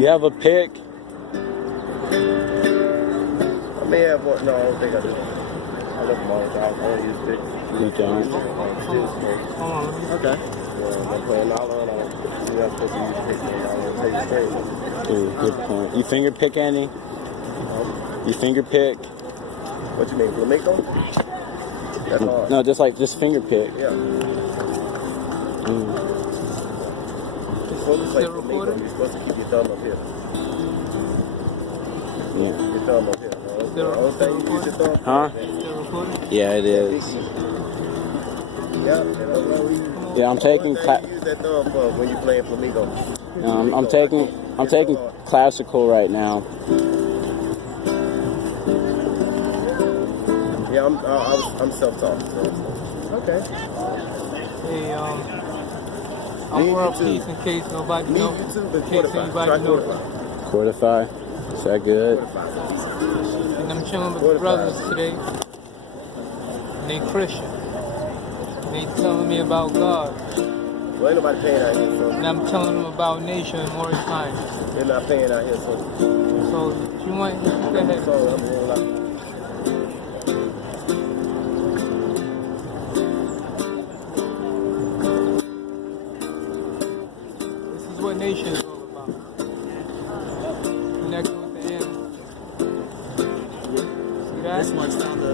You have a pick? I may have one. No, I don't think I do. I left them all at the house. I don't use picks. You don't? Okay. Yeah, I'm playing all on. You're not supposed to use picks. I'm going to take it straight. Ooh, good point. You finger pick, Andy? You finger pick? What you mean, flamenco? That's hard. No, just finger pick. Yeah. Supposed to play flamenco, you're supposed to keep your thumb up here. Yeah. Your thumb up here. The only thing you use your thumb. Huh? Yeah, it is. Yeah. Yeah, I'm taking. Use that thumb for when you're playing flamenco. I'm taking classical right now. Yeah, I'm self-taught. So. Okay. Hey, I'm world peace in case nobody knows. In case anybody knows. Quarterfy. Is that good? And I'm chilling with the brothers today. And they Christian. And they telling me about God. Well, ain't nobody paying out here, so. And I'm telling them about nation and more time. They're not paying out here, so. So, if you want, go ahead. So, I'm rolling out. What nation is all about. Connecting with the end. See that? This one's found the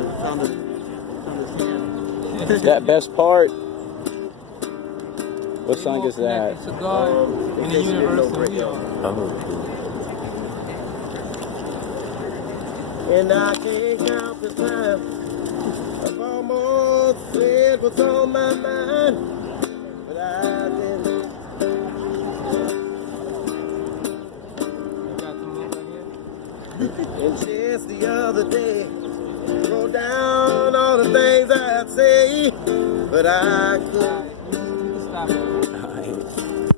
fan. That best part. What song is that? Connected to God in the universe that we are. Oh. And I can't count the time I've almost said what's on my mind, but I didn't. And just the other day, wrote down all the things I'd say, but I couldn't. Stop it.